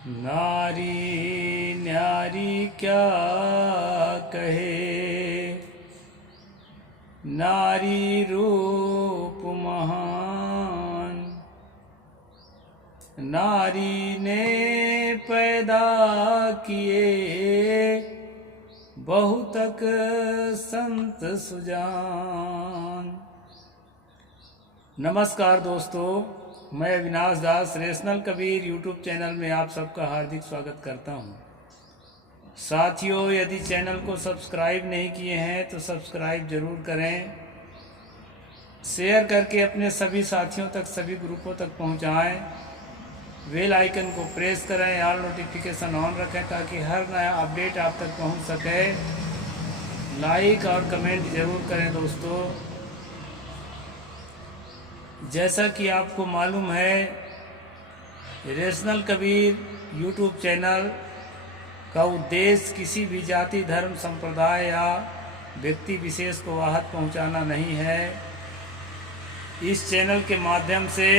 नारी न्यारी क्या कहे, नारी रूप महान। नारी ने पैदा किए बहुतक संत सुजान। नमस्कार दोस्तों, मैं अविनाश दास रेशनल कबीर यूट्यूब चैनल में आप सबका हार्दिक स्वागत करता हूं। साथियों, यदि चैनल को सब्सक्राइब नहीं किए हैं तो सब्सक्राइब जरूर करें, शेयर करके अपने सभी साथियों तक, सभी ग्रुपों तक पहुंचाएं। बेल आइकन को प्रेस करें, ऑल नोटिफिकेशन ऑन रखें ताकि हर नया अपडेट आप तक पहुंच सके। लाइक और कमेंट जरूर करें दोस्तों। जैसा कि आपको मालूम है, रेशनल कबीर यूट्यूब चैनल का उद्देश्य किसी भी जाति, धर्म, संप्रदाय या व्यक्ति विशेष को आहत पहुंचाना नहीं है। इस चैनल के माध्यम से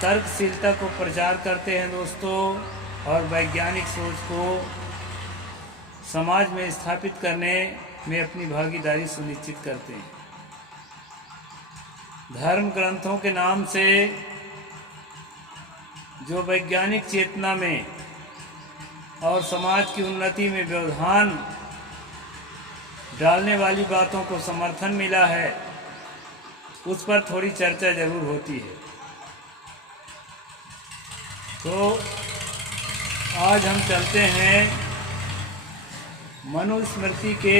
तर्कशीलता को प्रचार करते हैं दोस्तों, और वैज्ञानिक सोच को समाज में स्थापित करने में अपनी भागीदारी सुनिश्चित करते हैं। धर्म ग्रंथों के नाम से जो वैज्ञानिक चेतना में और समाज की उन्नति में व्यवधान डालने वाली बातों को समर्थन मिला है, उस पर थोड़ी चर्चा जरूर होती है। तो आज हम चलते हैं मनुस्मृति के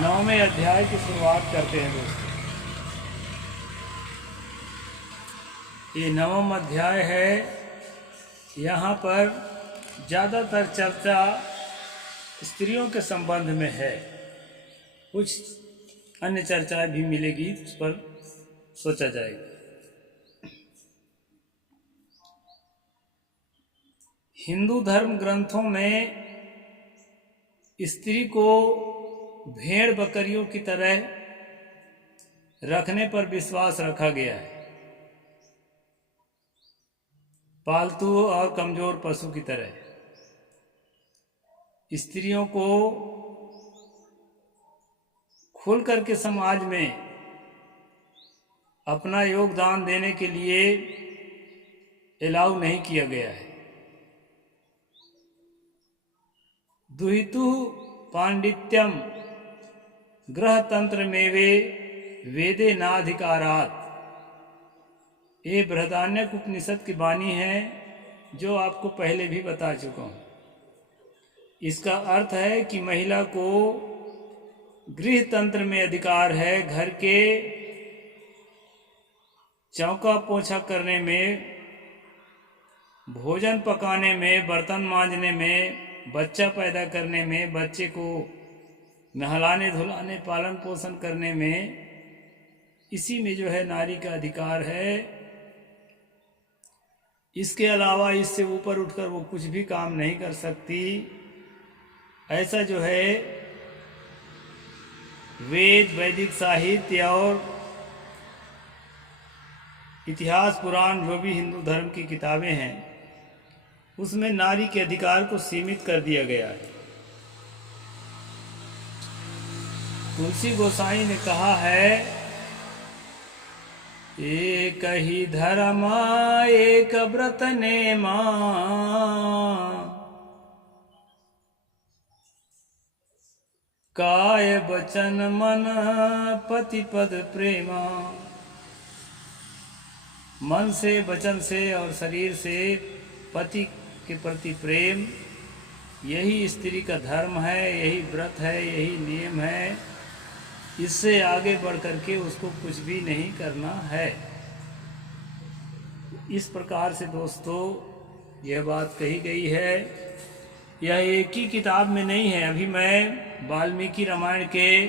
9वें अध्याय की शुरुआत करते हैं दोस्तों। ये 9वां अध्याय है। यहाँ पर ज़्यादातर चर्चा स्त्रियों के संबंध में है, कुछ अन्य चर्चाएं भी मिलेगी, उस पर सोचा जाएगा। हिंदू धर्म ग्रंथों में स्त्री को भेड़ बकरियों की तरह रखने पर विश्वास रखा गया है, पालतू और कमजोर पशु की तरह। स्त्रियों को खुल करके समाज में अपना योगदान देने के लिए अलाउ नहीं किया गया है। दुहितु पांडित्यम ग्रहतंत्र में वे वेदे नाधिकारात, ये बृहदारण्यक उपनिषद की वाणी है, जो आपको पहले भी बता चुका हूँ। इसका अर्थ है कि महिला को गृह तंत्र में अधिकार है। घर के चौका पोछा करने में, भोजन पकाने में, बर्तन मांजने में, बच्चा पैदा करने में, बच्चे को नहलाने धुलाने, पालन पोषण करने में, इसी में जो है नारी का अधिकार है। इसके अलावा इससे ऊपर उठकर वो कुछ भी काम नहीं कर सकती। ऐसा जो है वेद, वैदिक साहित्य और इतिहास, पुराण, जो भी हिंदू धर्म की किताबें हैं, उसमें नारी के अधिकार को सीमित कर दिया गया है। तुलसी गोसाई ने कहा है, एक ही धर्म एक व्रत नेमा, काय वचन मन पति पद प्रेमा। मन से, वचन से और शरीर से पति के प्रति प्रेम, यही स्त्री का धर्म है, यही व्रत है, यही नियम है। इससे आगे बढ़ करके उसको कुछ भी नहीं करना है। इस प्रकार से दोस्तों यह बात कही गई है। यह एक ही किताब में नहीं है। अभी मैं वाल्मीकि रामायण के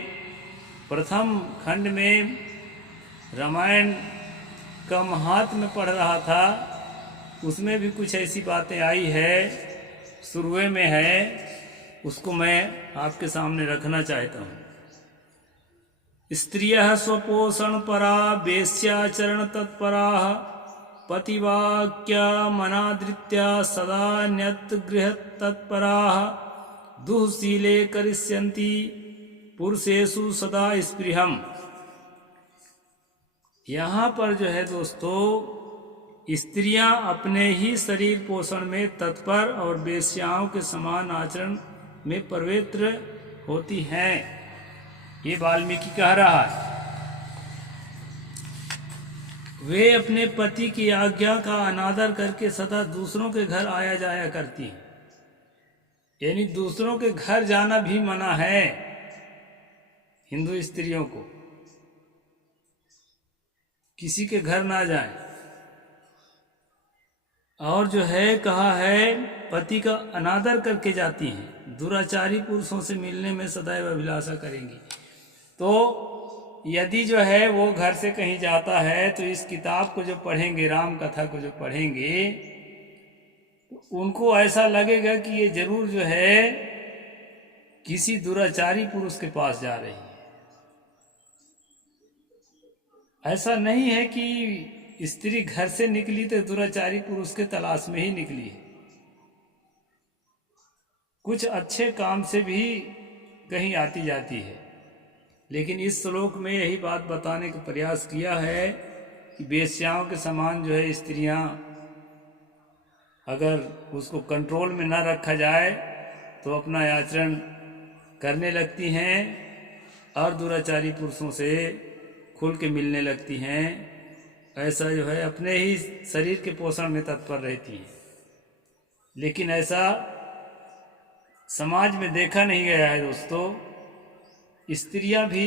प्रथम खंड में रामायण का महात्म्य पढ़ रहा था, उसमें भी कुछ ऐसी बातें आई है, शुरुए में है, उसको मैं आपके सामने रखना चाहता हूँ। स्त्रियः स्वपोषण परा वेश्याचरण तत्पराः पतिवाक्यमनादृत्य सदा न्यतगृहतत्पराः दुःशीले करिष्यन्ति पुरुषेषु सदा स्पृहम्। यहाँ पर जो है दोस्तों, स्त्रियां अपने ही शरीर पोषण में तत्पर और वेश्याओं के समान आचरण में पवित्र होती हैं, ये वाल्मीकि कह रहा है। वे अपने पति की आज्ञा का अनादर करके सदा दूसरों के घर आया जाया करती हैं, यानी दूसरों के घर जाना भी मना है हिंदू स्त्रियों को, किसी के घर ना जाए। और जो है कहा है पति का अनादर करके जाती हैं, दुराचारी पुरुषों से मिलने में सदैव अभिलाषा करेंगी। तो यदि जो है वो घर से कहीं जाता है तो इस किताब को जो पढ़ेंगे, राम कथा को जो पढ़ेंगे, तो उनको ऐसा लगेगा कि ये जरूर जो है किसी दुराचारी पुरुष के पास जा रही है। ऐसा नहीं है कि स्त्री घर से निकली तो दुराचारी पुरुष के तलाश में ही निकली है, कुछ अच्छे काम से भी कहीं आती जाती है। लेकिन इस श्लोक में यही बात बताने का प्रयास किया है कि वेश्याओं के समान जो है स्त्रियां, अगर उसको कंट्रोल में न रखा जाए तो अपना आचरण करने लगती हैं और दुराचारी पुरुषों से खुल के मिलने लगती हैं। ऐसा जो है अपने ही शरीर के पोषण में तत्पर रहती हैं। लेकिन ऐसा समाज में देखा नहीं गया है दोस्तों। स्त्रियां भी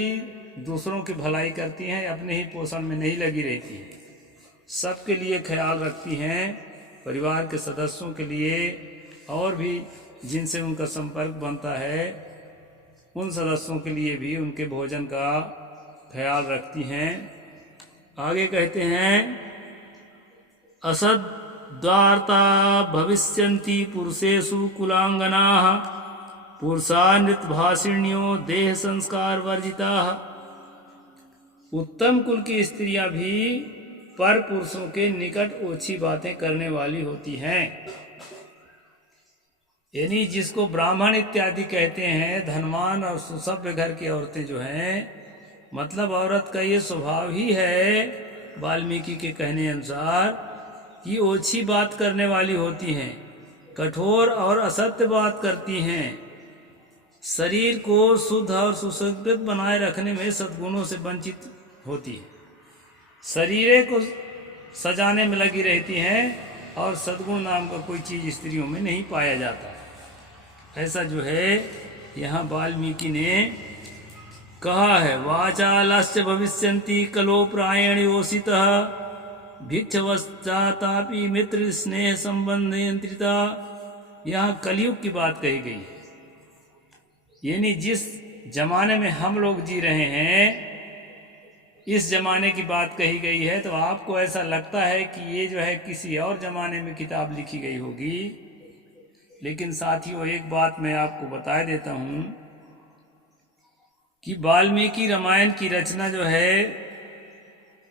दूसरों की भलाई करती हैं, अपने ही पोषण में नहीं लगी रहती हैं, सबके लिए ख्याल रखती हैं, परिवार के सदस्यों के लिए और भी जिनसे उनका संपर्क बनता है उन सदस्यों के लिए भी उनके भोजन का ख्याल रखती हैं। आगे कहते हैं असद्वार्ता भविष्यन्ति पुरुषेषु कुलांगनाः पुरुषा नृतभाषिण्यो देह संस्कार वर्जिताः। उत्तम कुल की स्त्रियां भी पर पुरुषों के निकट ओछी बातें करने वाली होती हैं, यानी जिसको ब्राह्मण इत्यादि कहते हैं, धनवान और सुसभ्य घर की औरतें जो हैं, मतलब औरत का ये स्वभाव ही है वाल्मीकि के कहने अनुसार कि ओछी बात करने वाली होती हैं, कठोर और असत्य बात करती हैं, शरीर को शुद्ध और सुसंगत बनाए रखने में सद्गुणों से वंचित होती है, शरीर को सजाने में लगी रहती हैं और सद्गुण नाम का कोई चीज स्त्रियों में नहीं पाया जाता। ऐसा जो है यहाँ वाल्मीकि ने कहा है। वाचालश्च भविष्यन्ति कलो प्रायणयोषितः भिक्षवश्चातापि मित्र स्नेह संबंध यंत्रिता। यहाँ कलयुग की बात कही गई है, यानी जिस जमाने में हम लोग जी रहे हैं इस जमाने की बात कही गई है। तो आपको ऐसा लगता है कि ये जो है किसी और जमाने में किताब लिखी गई होगी, लेकिन साथियों एक बात मैं आपको बता देता हूँ कि वाल्मीकि रामायण की रचना जो है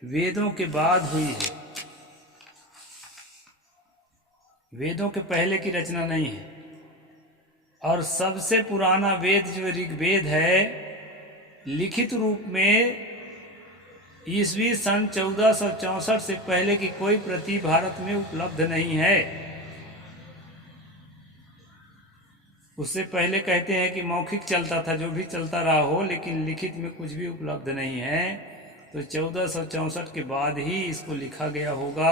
वेदों के बाद हुई है, वेदों के पहले की रचना नहीं है। और सबसे पुराना वेद जो ऋग्वेद है, लिखित रूप में ईस्वी सन 1464 से पहले की कोई प्रति भारत में उपलब्ध नहीं है। उससे पहले कहते हैं कि मौखिक चलता था, जो भी चलता रहा हो, लेकिन लिखित में कुछ भी उपलब्ध नहीं है। तो 1464 के बाद ही इसको लिखा गया होगा,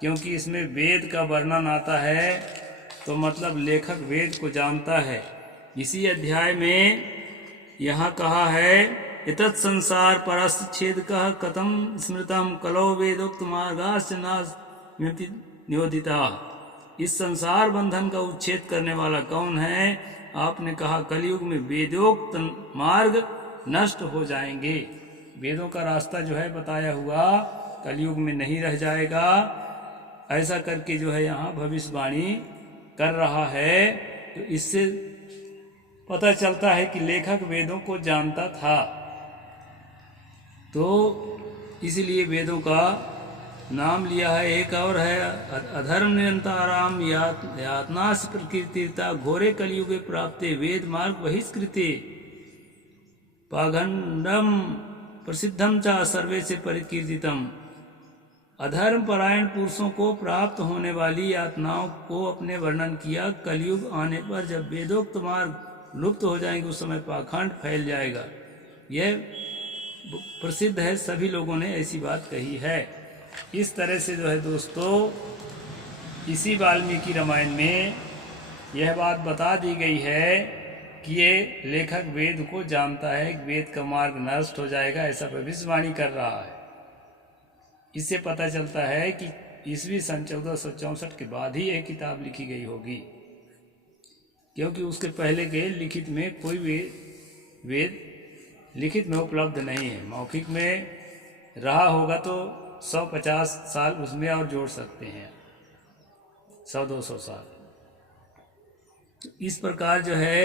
क्योंकि इसमें वेद का वर्णन आता है, तो मतलब लेखक वेद को जानता है। इसी अध्याय में यहाँ कहा है एतत् संसार परस्य छेदकः कथम स्मृतम कलो वेदोक्त मार्गाश्च नियोदिता। इस संसार बंधन का उच्छेद करने वाला कौन है? आपने कहा कलयुग में वेदोक्त मार्ग नष्ट हो जाएंगे। वेदों का रास्ता जो है बताया हुआ कलयुग में नहीं रह जाएगा। ऐसा करके जो है यहाँ भविष्यवाणी कर रहा है। तो इससे पता चलता है कि लेखक वेदों को जानता था, तो इसलिए वेदों का नाम लिया है। एक और है अधर्म निरंतराम यातना से प्रकीर्तिता घोरे कलयुगे प्राप्ते वेद मार्ग बहिष्कृते पाखंडम प्रसिद्धम च सर्वे से परिकीर्तितम। अधर्म परायण पुरुषों को प्राप्त होने वाली यातनाओं को अपने वर्णन किया। कलयुग आने पर जब वेदोक्त मार्ग लुप्त हो जाएंगे उस समय पाखंड फैल जाएगा। यह प्रसिद्ध है, सभी लोगों ने ऐसी बात कही है। इस तरह से जो है दोस्तों, इसी वाल्मीकि रामायण में यह बात बता दी गई है कि ये लेखक वेद को जानता है कि वेद का मार्ग नष्ट हो जाएगा, ऐसा भविष्यवाणी कर रहा है। इससे पता चलता है कि ईस्वी सन 1464 के बाद ही यह किताब लिखी गई होगी, क्योंकि उसके पहले के लिखित में कोई वेद लिखित में उपलब्ध नहीं है। मौखिक में रहा होगा तो 150 साल उसमें और जोड़ सकते हैं, 100-200 साल। इस प्रकार जो है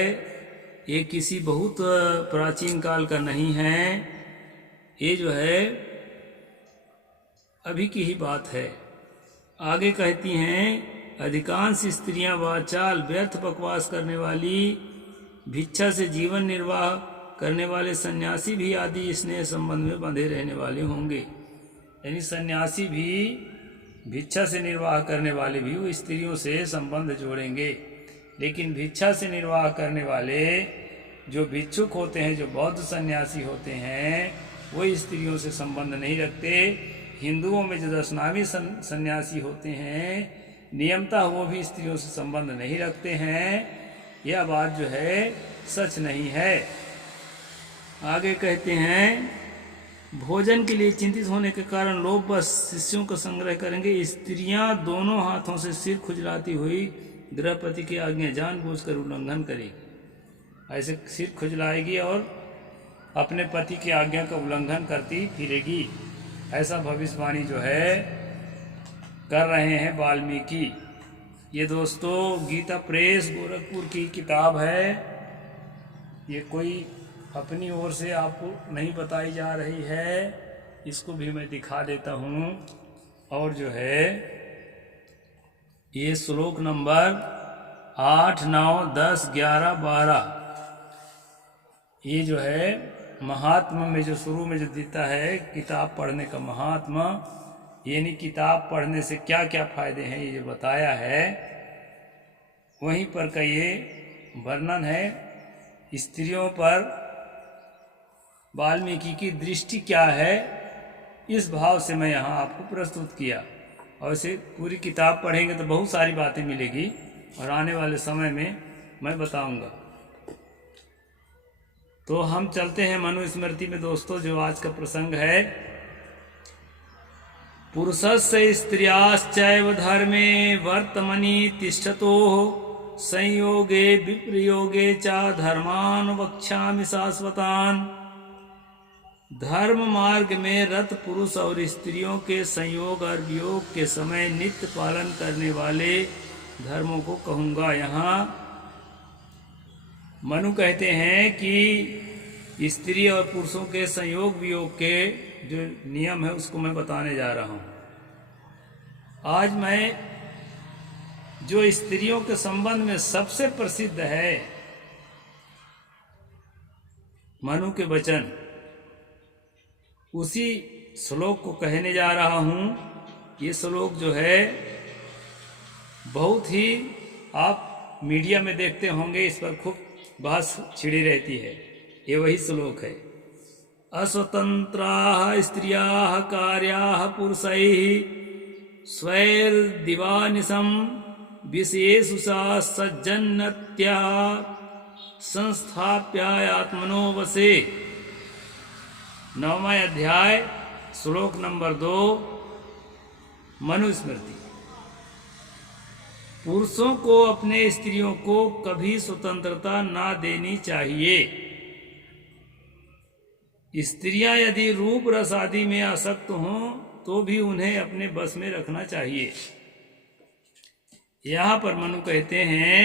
ये किसी बहुत प्राचीन काल का नहीं है, ये जो है अभी की ही बात है। आगे कहती हैं, अधिकांश स्त्रियां वाचाल व्यर्थ बकवास करने वाली, भिक्षा से जीवन निर्वाह करने वाले सन्यासी भी आदि स्नेह संबंध में बंधे रहने वाले होंगे। यानी सन्यासी भी, भिक्षा से निर्वाह करने वाले भी वो स्त्रियों से संबंध जोड़ेंगे। लेकिन भिक्षा से निर्वाह करने वाले जो भिक्षुक होते हैं, जो बौद्ध सन्यासी होते हैं, वो स्त्रियों से संबंध नहीं रखते। हिंदुओं में जो दशनामी सन्यासी होते हैं, नियमतः वो भी स्त्रियों से संबंध नहीं रखते हैं। यह बात जो है सच नहीं है। आगे कहते हैं, भोजन के लिए चिंतित होने के कारण लोग बस शिष्यों का संग्रह करेंगे। स्त्रियां दोनों हाथों से सिर खुजलाती हुई गृहपति की आज्ञा जानबूझकर उल्लंघन करेगी। ऐसे सिर खुजलाएगी और अपने पति की आज्ञा का उल्लंघन करती फिरेगी। ऐसा भविष्यवाणी जो है कर रहे हैं वाल्मीकि। ये दोस्तों गीता प्रेस गोरखपुर की किताब है। ये कोई अपनी ओर से आपको नहीं बताई जा रही है, इसको भी मैं दिखा देता हूँ। और जो है ये श्लोक नंबर 8, 9, 10, 11, 12 ये जो है महात्मा में जो शुरू में जो देता है किताब पढ़ने का महात्मा, यानी किताब पढ़ने से क्या क्या फायदे हैं ये जो बताया है, वहीं पर का ये वर्णन है। स्त्रियों पर वाल्मीकि की दृष्टि क्या है, इस भाव से मैं यहाँ आपको प्रस्तुत किया। और इसे पूरी किताब पढ़ेंगे तो बहुत सारी बातें मिलेगी और आने वाले समय में मैं बताऊंगा। तो हम चलते हैं मनुस्मृति में दोस्तों, जो आज का प्रसंग है। पुरुषस्य स्त्रियाश्चैव धर्मे वर्तमनि तिष्ठतोः संयोगे विप्रयोगे च धर्मान् वक्ष्यामि शाश्वतान्। धर्म मार्ग में रत पुरुष और स्त्रियों के संयोग और वियोग के समय नित्य पालन करने वाले धर्मों को कहूँगा। यहाँ मनु कहते हैं कि स्त्री और पुरुषों के संयोग वियोग के जो नियम है उसको मैं बताने जा रहा हूँ। आज मैं जो स्त्रियों के संबंध में सबसे प्रसिद्ध है मनु के वचन, उसी श्लोक को कहने जा रहा हूँ। ये श्लोक जो है बहुत ही आप मीडिया में देखते होंगे, इस पर खूब बहस छिड़ी रहती है। ये वही श्लोक है। अस्वतंत्राः स्त्रियाः कार्याः पुरुषैः स्वैर्दिवानिशं विषयेषु सा सज्जन्नत्या संस्थाप्यात्मनो वशे। 9वां अध्याय श्लोक नंबर 2 मनुस्मृति। पुरुषों को अपने स्त्रियों को कभी स्वतंत्रता ना देनी चाहिए। स्त्रियां यदि रूप रस आदि में आसक्त हों तो भी उन्हें अपने बस में रखना चाहिए। यहाँ पर मनु कहते हैं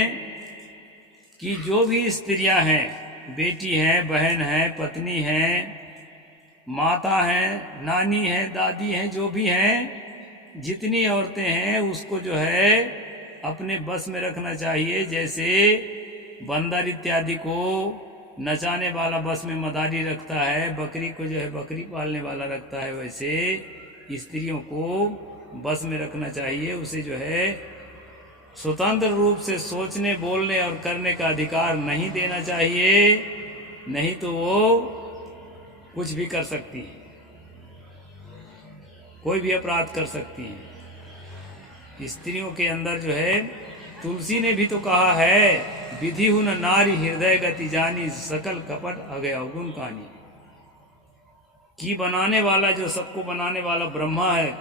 कि जो भी स्त्रियां हैं, बेटी हैं, बहन हैं, पत्नी हैं, माता हैं, नानी हैं, दादी हैं, जो भी हैं, जितनी औरतें हैं उसको जो है अपने बस में रखना चाहिए। जैसे बंदर इत्यादि को नचाने वाला बस में मदारी रखता है, बकरी को जो है बकरी पालने वाला रखता है, वैसे स्त्रियों को बस में रखना चाहिए। उसे जो है स्वतंत्र रूप से सोचने, बोलने और करने का अधिकार नहीं देना चाहिए, नहीं तो वो कुछ भी कर सकती है, कोई भी अपराध कर सकती है। स्त्रियों के अंदर जो है, तुलसी ने भी तो कहा है, विधि हुन नारी हृदय गति जानी, सकल कपट अगय अवगुण कानी। कि बनाने वाला, जो सबको बनाने वाला ब्रह्मा है,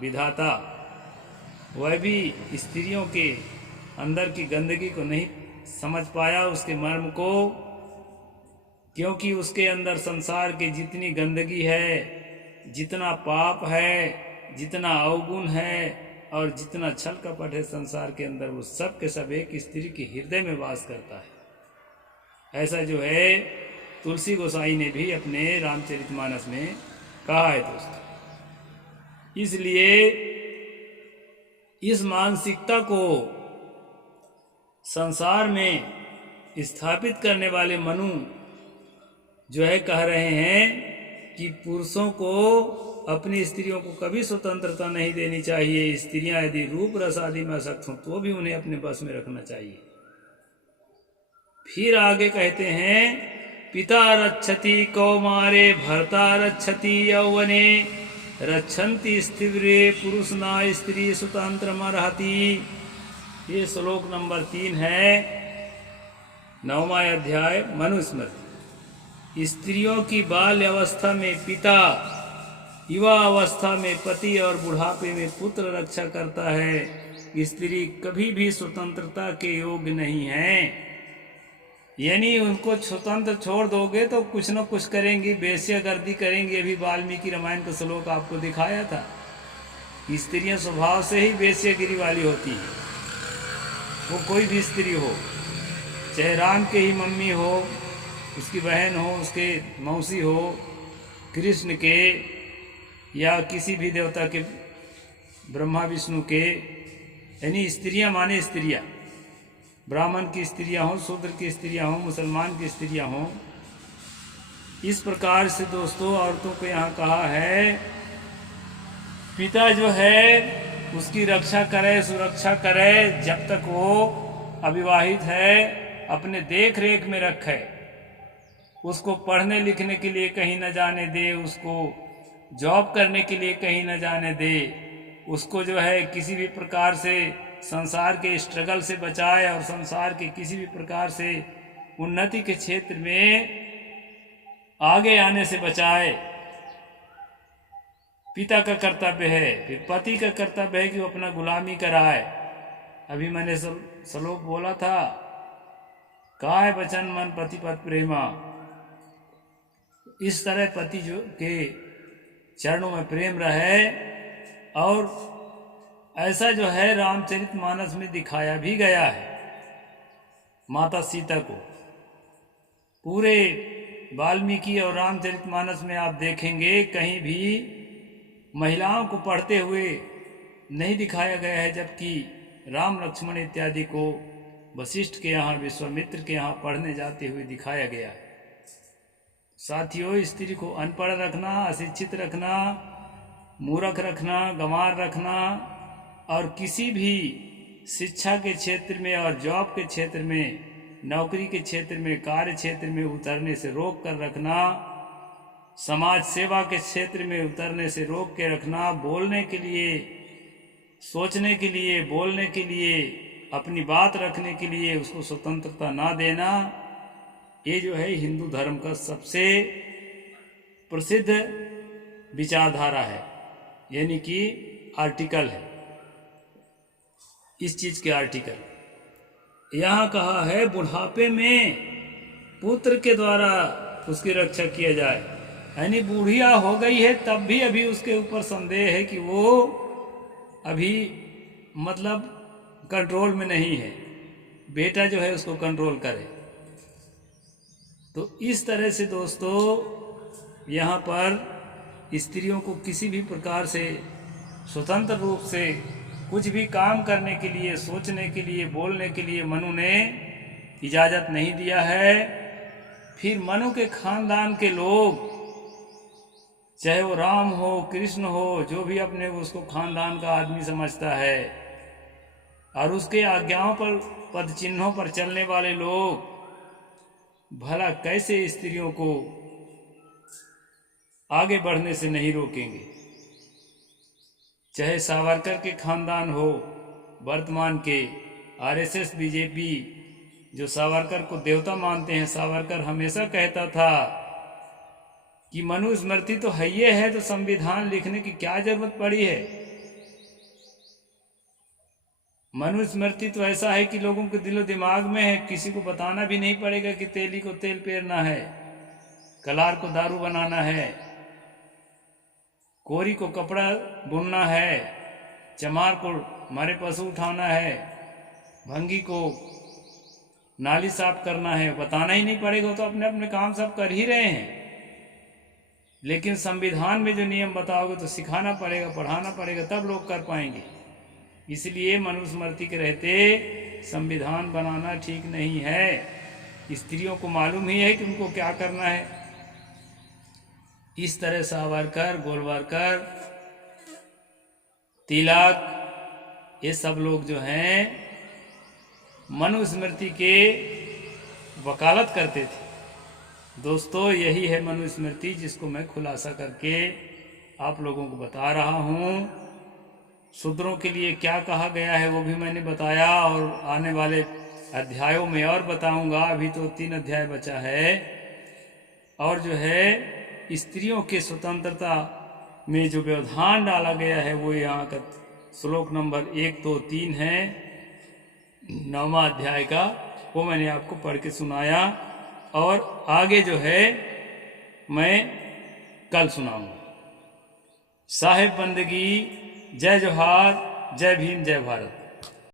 विधाता, वह भी स्त्रियों के अंदर की गंदगी को नहीं समझ पाया, उसके मर्म को, क्योंकि उसके अंदर संसार की जितनी गंदगी है, जितना पाप है, जितना अवगुण है और जितना छल कपट है संसार के अंदर, वो सब के सब एक स्त्री के हृदय में वास करता है। ऐसा जो है तुलसी गोसाई ने भी अपने रामचरितमानस में कहा है दोस्तों। इसलिए इस मानसिकता को संसार में स्थापित करने वाले मनु जो है कह रहे हैं कि पुरुषों को अपनी स्त्रियों को कभी स्वतंत्रता नहीं देनी चाहिए। स्त्रियां यदि रूप रस आदि में आसक्त हों तो भी उन्हें अपने बस में रखना चाहिए। फिर आगे कहते हैं, पिता रक्षति कौमारे भर्ता रक्षति यौवने, रक्षन्ति स्त्रिव्रे पुरुष ना स्त्री स्वतंत्र मरहति। ये श्लोक नंबर 3 है, 9वां अध्याय मनुस्मृति। स्त्रियों की बाल्य अवस्था में पिता, युवा अवस्था में पति और बुढ़ापे में पुत्र रक्षा करता है। स्त्री कभी भी स्वतंत्रता के योग्य नहीं है। यानी उनको स्वतंत्र छोड़ दोगे तो कुछ न कुछ करेंगी, वेश्यागर्दी करेंगी। अभी वाल्मीकि रामायण का श्लोक आपको दिखाया था, स्त्रियां स्वभाव से ही वेश्यागिरी वाली होती हैं। वो कोई भी स्त्री हो, चाहे राम के ही मम्मी हो, उसकी बहन हो, उसके मौसी हो, कृष्ण के या किसी भी देवता के, ब्रह्मा विष्णु के, यानी स्त्रियां माने स्त्रियां, ब्राह्मण की स्त्रियां हों, शूद्र की स्त्रियां हों, मुसलमान की स्त्रियां हों। इस प्रकार से दोस्तों औरतों को यहाँ कहा है, पिता जो है उसकी रक्षा करे, सुरक्षा करे, जब तक वो अविवाहित है अपने देख रेख में रखे, उसको पढ़ने लिखने के लिए कहीं न जाने दे, उसको जॉब करने के लिए कहीं न जाने दे, उसको जो है किसी भी प्रकार से संसार के स्ट्रगल से बचाए और संसार के किसी भी प्रकार से उन्नति के क्षेत्र में आगे आने से बचाए। पिता का कर्तव्य है। फिर पति का कर्तव्य है कि वो अपना गुलामी कराए। अभी मैंने श्लोक बोला था, काय वचन मन पतिपत प्रेमा। इस तरह पति जो के चरणों में प्रेम रहे। और ऐसा जो है रामचरितमानस में दिखाया भी गया है। माता सीता को पूरे वाल्मीकि और रामचरितमानस में आप देखेंगे कहीं भी महिलाओं को पढ़ते हुए नहीं दिखाया गया है, जबकि राम लक्ष्मण इत्यादि को वशिष्ठ के यहाँ, विश्वामित्र के यहाँ पढ़ने जाते हुए दिखाया गया है। साथियों, स्त्री को अनपढ़ रखना, अशिक्षित रखना, मूर्ख रखना, गंवार रखना और किसी भी शिक्षा के क्षेत्र में और जॉब के क्षेत्र में, नौकरी के क्षेत्र में, कार्य क्षेत्र में उतरने से रोक कर रखना, समाज सेवा के क्षेत्र में उतरने से रोक के रखना, बोलने के लिए, सोचने के लिए, बोलने के लिए, अपनी बात रखने के लिए उसको स्वतंत्रता ना देना, ये जो है हिंदू धर्म का सबसे प्रसिद्ध विचारधारा है, यानी कि आर्टिकल है। इस चीज के आर्टिकल यहाँ कहा है, बुढ़ापे में पुत्र के द्वारा उसकी रक्षा किया जाए। यानी बूढ़िया हो गई है तब भी अभी उसके ऊपर संदेह है कि वो अभी मतलब कंट्रोल में नहीं है, बेटा जो है उसको कंट्रोल करे। तो इस तरह से दोस्तों यहाँ पर स्त्रियों को किसी भी प्रकार से स्वतंत्र रूप से कुछ भी काम करने के लिए, सोचने के लिए, बोलने के लिए मनु ने इजाज़त नहीं दिया है। फिर मनु के खानदान के लोग, चाहे वो राम हो, कृष्ण हो, जो भी अपने उसको खानदान का आदमी समझता है और उसके आज्ञाओं पर, पद चिन्हों पर चलने वाले लोग भला कैसे स्त्रियों को आगे बढ़ने से नहीं रोकेंगे। चाहे सावरकर के खानदान हो, वर्तमान के आरएसएस, बीजेपी, जो सावरकर को देवता मानते हैं। सावरकर हमेशा कहता था कि मनुस्मृति तो है ये है, तो संविधान लिखने की क्या जरूरत पड़ी है। मनुस्मृति तो ऐसा है कि लोगों के दिलो दिमाग में है, किसी को बताना भी नहीं पड़ेगा कि तेली को तेल पेरना है, कलार को दारू बनाना है, कोरी को कपड़ा बुनना है, चमार को मरे पशु उठाना है, भंगी को नाली साफ करना है। बताना ही नहीं पड़ेगा, तो अपने अपने काम सब कर ही रहे हैं। लेकिन संविधान में जो नियम बताओगे तो सिखाना पड़ेगा, पढ़ाना पड़ेगा, तब लोग कर पाएंगे। इसलिए मनुस्मृति के रहते संविधान बनाना ठीक नहीं है। स्त्रियों को मालूम ही है कि उनको क्या करना है। इस तरह सावरकर, गोलवरकर, तिलक, ये सब लोग जो हैं मनुस्मृति के वकालत करते थे। दोस्तों, यही है मनुस्मृति, जिसको मैं खुलासा करके आप लोगों को बता रहा हूँ। शूद्रों के लिए क्या कहा गया है वो भी मैंने बताया, और आने वाले अध्यायों में और बताऊंगा। अभी तो 3 अध्याय बचा है। और जो है स्त्रियों के स्वतंत्रता में जो व्यवधान डाला गया है वो यहाँ का श्लोक नंबर 1, 2, 3 है 9वां अध्याय का, वो मैंने आपको पढ़ के सुनाया। और आगे जो है मैं कल सुनाऊंगा। साहिब बंदगी, जय जोहार, जय भीम, जय भारत।